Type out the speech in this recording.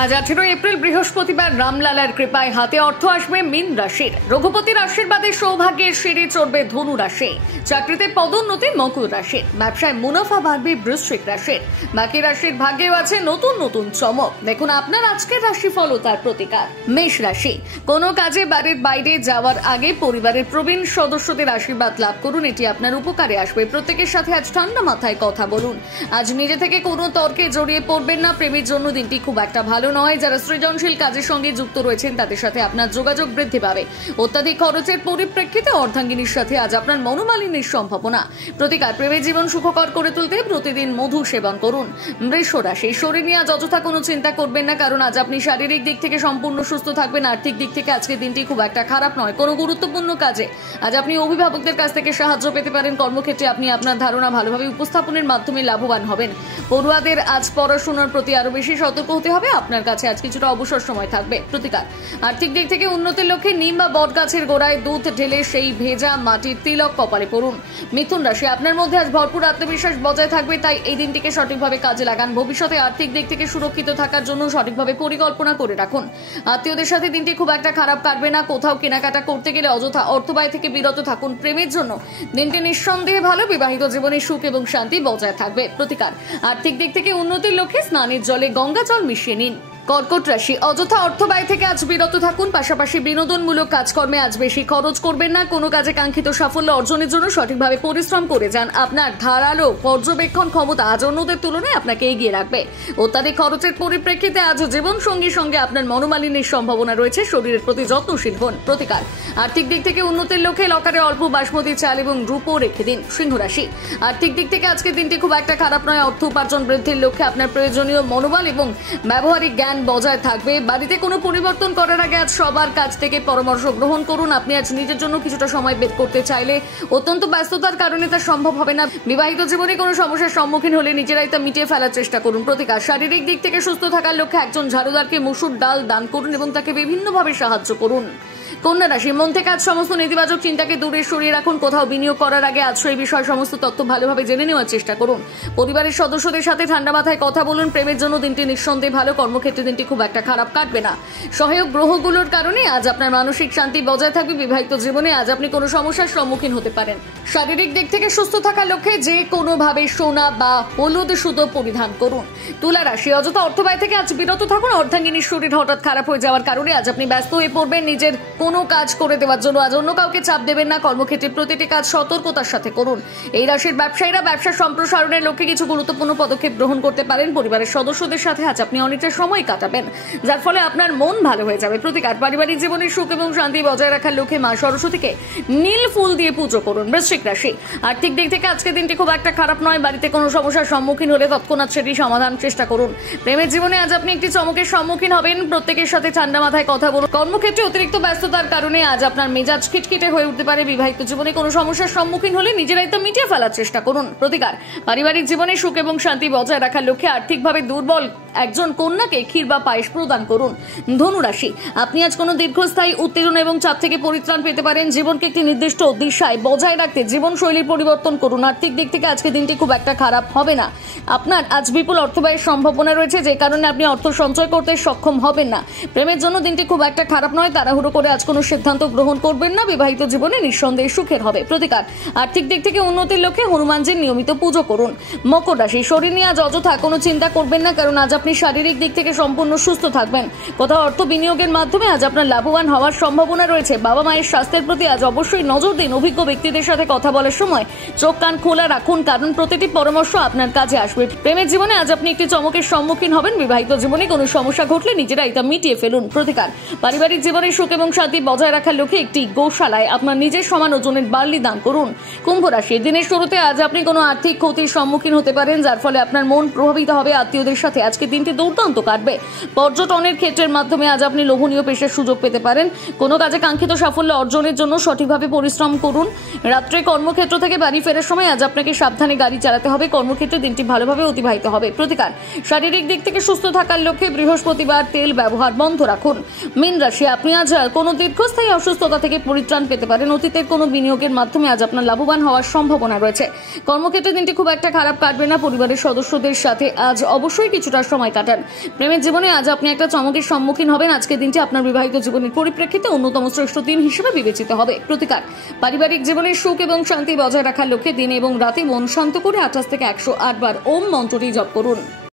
আজ 18 এপ্রিল বৃহস্পতিবার রামলালার কৃপায় হাতে অর্থ আসবে মীন রাশির। রঘুপতির আশীর্বাদে সৌভাগ্যের সিঁড়ি চড়বে ধনু রাশি। চাকরিতে পদোন্নতি মকর রাশির। ব্যবসায় মুনাফা বাড়বে বৃশ্চিক রাশির। বাকি রাশির ভাগ্যেও আছে নতুন নতুন চমক। দেখুন আপনার আজকের রাশিফল ও তার প্রতিকার। মেষ রাশি, কোনো কাজে বাড়ির বাইরে যাওয়ার আগে পরিবারের প্রবীণ সদস্যদের আশীর্বাদ লাভ করুন, এটি আপনার উপকারে আসবে। প্রত্যেকের সাথে আজ ঠান্ডা মাথায় কথা বলুন। আজ নিজে থেকে কোনো তর্কে জড়িয়ে পড়বেন না। প্রেমের জন্য দিনটি খুব একটা ভালো নয়। যারা সৃজনশীল কাজের সঙ্গে যুক্ত রয়েছেন তাদের সাথে আপনার যোগাযোগ বৃদ্ধি পাবে। অত্যাধিক খরচের পরিপ্রেক্ষিতে অর্ধাঙ্গিনীর সাথে আজ আপনার মনোমালিন্যের সম্ভাবনা। প্রতিকার, প্রেমের জীবন সুখকর করে তুলতে প্রতিদিন মধু সেবন করুন। বৃষ রাশি, শরীর নিয়ে আজ অযথা কোনো চিন্তা করবেন না, কারণ আজ আপনি শারীরিক দিক থেকে সম্পূর্ণ সুস্থ থাকবেন। আর্থিক দিক থেকে আজকের দিনটি খুব একটা খারাপ নয়। কোনো গুরুত্বপূর্ণ কাজে আজ আপনি অভিভাবকদের কাছ থেকে সাহায্য পেতে পারেন। কর্মক্ষেত্রে আপনি আপনার ধারণা ভালোভাবে উপস্থাপনের মাধ্যমে লাভবান হবেন। পড়ুয়াদের আজ পড়াশোনার প্রতি আরো বেশি সতর্ক হতে হবে। আপনার কাছে আজ কিছুটা অবসর সময় থাকবে। প্রতিকার, আর্থিক দিক থেকে উন্নতির লক্ষ্যে নিম বা বট গাছের গোড়ায় দুধ ঢেলে সেই ভেজা মাটির তিলক কপালে পড়ুন। মিথুন রাশি, আপনার মধ্যে আজ ভরপুর আত্মবিশ্বাস বজায় থাকবে, তাই এই দিনটিকে সঠিকভাবে কাজে লাগান। ভবিষ্যতে আর্থিক দিক থেকে সুরক্ষিত থাকার জন্য সঠিকভাবে পরিকল্পনা করে রাখুন। আত্মীয়দের সাথে দিনটি খুব একটা খারাপ কাটবে না। কোথাও কেনাকাটা করতে গেলে অযথা অর্থব্যয় থেকে বিরত থাকুন। প্রেমের জন্য দিনটি নিঃসন্দেহে ভালো। বিবাহিত জীবনে সুখ এবং শান্তি বজায় থাকবে। প্রতিকার, আর্থিক দিক থেকে উন্নতির লক্ষ্যে স্নানের জলে গঙ্গা জল মিশিয়ে নিন। কর্কট রাশি, অযথা অর্থ ব্যয় থেকে আজ বিরত থাকুন। পাশাপাশি বিনোদনমূলক কাজকর্মে আজ বেশি খরচ করবেন না। কোনো কাজে কাঙ্ক্ষিত সাফল্য অর্জনের জন্য সঠিকভাবে পরিশ্রম করে যান। আপনার ধারালো পর্যবেক্ষণ ক্ষমতা আজ অন্যদের তুলনায় আপনাকে এগিয়ে রাখবে। অত্যাধিক খরচের পরিপ্রেক্ষিতে আজ জীবন সঙ্গীর সঙ্গে আপনার মনোমালিন্যের সম্ভাবনা রয়েছে। শরীরের প্রতি যত্নশীল হন। প্রতিকার, আর্থিক দিক থেকে উন্নতির লক্ষ্যে লকারে অল্প বাসমতি চাল এবং রূপো রেখে দিন। সিংহ রাশি, আর্থিক দিক থেকে আজকের দিনটি খুব একটা খারাপ নয়। অর্থ উপার্জন বৃদ্ধির লক্ষ্যে আপনার প্রয়োজনীয় মনোবল এবং ব্যবহারিক জ্ঞান বজায় থাকবে। বাড়িতে কোনো পরিবর্তন করার আগে আজ সবার কাছ থেকে পরামর্শ গ্রহণ করুন। আপনি আজ নিজের জন্য কিছুটা সময় বের করতে চাইলে অত্যন্ত ব্যস্ততার কারণে তা সম্ভব হবে না। বিবাহিত জীবনে কোনো সমস্যার সম্মুখীন হলে নিজেরাই তা মিটিয়ে ফেলার চেষ্টা করুন। প্রতিকার, শারীরিক দিক থেকে সুস্থ থাকার লক্ষ্যে একজন ঝাড়ুদারকে মসুর ডাল দান করুন এবং তাকে বিভিন্নভাবে সাহায্য করুন। কন্যা রাশি, মন থেকে আজ সমস্ত নেতিবাচক চিন্তাকে দূরে সরিয়ে রাখুন। কোথাও বিনিয়োগ করার আগে আজ সেই বিষয়ে সমস্ত তথ্য ভালোভাবে জেনে নেওয়ার চেষ্টা করুন। পরিবারের সদস্যদের সাথে ঠান্ডা মাথায় কথা বলুন। প্রেমের জন্য দিনটি নিঃসন্দেহে ভালো। কর্মক্ষেত্রে দিনটি খুব একটা খারাপ কাটবে না। সহায়ক গ্রহগুলোর কারণে আজ আপনার মানসিক শান্তি বজায় থাকবে। বিবাহিত জীবনে আজ আপনি কোনো সমস্যার সম্মুখীন হতে পারেন। শারীরিক দিক থেকে সুস্থ থাকার লক্ষ্যে যে কোনোভাবে সোনা বা হলুদ সুতো পরিধান করুন। তুলা রাশি, অযথা অর্থব্যয় থেকে আজ বিরত থাকুন। অর্ধাঙ্গিনীর শরীর হঠাৎ খারাপ হয়ে যাওয়ার কারণে আজ আপনি ব্যস্ত হয়ে পড়বেন। নিজের কোনো কাজ করে দেওয়ার জন্য আজ অন্য কাউকে চাপ দেবেন না। কর্মক্ষেত্রে প্রতিটি কাজ সতর্কতার সাথে করুন। এই রাশির ব্যবসায়ীরা ব্যবসা সম্প্রসারণের লক্ষ্যে কিছু গুরুত্বপূর্ণ পদক্ষেপ গ্রহণ করতে পারেন। পরিবারের সদস্যদের সাথে আজ আপনি অনেকটা সময় কাটাবেন, যার ফলে আপনার মন ভালো হয়ে যাবে। প্রতিকার, পারিবারিক জীবনে সুখ এবং শান্তি বজায় রাখার লক্ষ্যে মা সরস্বতীকে নীল ফুল দিয়ে পুজো করুন। বৃশ্চিক রাশি, আর্থিক দিক থেকে আজকের দিনটি খুব একটা খারাপ নয়। বাড়িতে কোনো সমস্যার সম্মুখীন হলে তৎক্ষণাৎ সেটি সমাধান চেষ্টা করুন। প্রেমের জীবনে আজ আপনি একটি চমকের সম্মুখীন হবেন। প্রত্যেকের সাথে ঠান্ডা মাথায় কথা বলুন। কর্মক্ষেত্রে অতিরিক্ত ব্যস্ততার কারণে আজ আপনার মেজাজ খিটখিটে হয়ে উঠতে পারে। বিবাহিত জীবনে কোনো সমস্যার সম্মুখীন হলে নিজেরাই তা মিটিয়ে ফেলার চেষ্টা করুন। প্রতিকার, পারিবারিক জীবনে সুখ এবং শান্তি বজায় রাখার লক্ষ্যে আর্থিকভাবে দুর্বল একজন কন্যাকে ক্ষীর বা পায়েস প্রদান করুন। ধনু রাশি, আপনি আজ কোনো দীর্ঘস্থায়ী উত্তেজনা এবং চাপ থেকে পরিত্রাণ পেতে পারেন। জীবনকে একটি নির্দিষ্ট দিশায় বজায় রাখতে জীবনশৈলীর পরিবর্তন করুন। আর্থিক দিক থেকে আজকে দিনটি খুব একটা খারাপ হবে না। আপনার আজ বিপুল অর্থব্যয়ের সম্ভাবনা রয়েছে, যে কারণে আপনি অর্থ সঞ্চয় করতে সক্ষম হবেন না। প্রেমের জন্য দিনটি খুব একটা খারাপ নয়। তাড়াহুড়ো করে আজ কোনো সিদ্ধান্ত গ্রহণ করবেন না। বিবাহিত জীবনে নিঃসন্দেহে সুখের হবে। প্রতিকার, আর্থিক দিক থেকে উন্নতির লক্ষ্যে হনুমানজির নিয়মিত পুজো করুন। মকর রাশি, শরীর নিয়ে আজ অযথা কোনো চিন্তা করবেন না, কারণ আজ আপনি শারীরিক দিক থেকে সম্পূর্ণ সুস্থ থাকবেন। কোথাও অর্থ বিনিয়োগের মাধ্যমে আজ আপনার লাভবান হওয়ার সম্ভাবনা রয়েছে। বাবা মায়ের স্বাস্থ্যের প্রতি আজ অবশ্যই নজর দিন। অভিজ্ঞ ব্যক্তিদের সাথে কথা বলার সময় চোখ কান খোলা রাখুন, কারণ প্রতিটি পরামর্শ আপনার কাজে আসবে। প্রেমের জীবনে আজ আপনি একটি চমকের সম্মুখীন হবেন। বিবাহিত জীবনে কোনো সমস্যা ঘটলে নিজেরাই তা মিটিয়ে ফেলুন। প্রতিকার, পারিবারিক জীবনে সুখ এবং শান্তি বজায় রাখার লক্ষ্যে একটি গোশালায় আপনার নিজের সমান ওজনের বার্লি দান করুন। কুম্ভ রাশি, দিনের শুরুতে আজ আপনি কোনো আর্থিক ক্ষতির সম্মুখীন হতে পারেন, যার ফলে আপনার মন প্রভাবিত হবে। আত্মীয়দের সাথে আজকে দিনটি দুর্দান্ত কাটবে। পর্যটনের ক্ষেত্রের মাধ্যমে আজ আপনি লোভনীয় পেশার সুযোগ পেতে পারেন। কোনো কাজে কাঙ্ক্ষিত সাফল্য অর্জনের জন্য সঠিকভাবে পরিশ্রম করুন। রাত্রে কর্মক্ষেত্র থেকে বাড়ি ফেরার সময় আজ আপনাকে সাবধানে গাড়ি চালাতে হবে। কর্মক্ষেত্রে দিনটি ভালোভাবে অতিবাহিত হবে। প্রতিকার, শারীরিক দিক থেকে সুস্থ থাকার লক্ষ্যে বৃহস্পতিবার তেল ব্যবহার বন্ধ রাখুন। মীন রাশি, আপনি আজ কোনো দীর্ঘস্থায়ী অসুস্থতা থেকে পরিত্রাণ পেতে পারেন। অতীতের কোনো বিনিয়োগের মাধ্যমে আজ আপনার লাভবান হওয়ার সম্ভাবনা রয়েছে। কর্মক্ষেত্রে দিনটি খুব একটা খারাপ কাটবে না। পরিবারের সদস্যদের সাথে আজ অবশ্যই কিছুটা সময় সময় কাটান। প্রেমের জীবনে আজ আপনি একটা চমকের সম্মুখীন হবেন। আজকের দিনটি আপনার বিবাহিত জীবনের পরিপ্রেক্ষিতে অন্যতম শ্রেষ্ঠ দিন হিসেবে বিবেচিত হবে। প্রতিকার: পারিবারিক জীবনের সুখ এবং শান্তি বজায় রাখার লক্ষ্যে দিনে এবং রাতে মন শান্ত করে 28 থেকে 108 বার ওম মন্ত্রটি জপ করুন।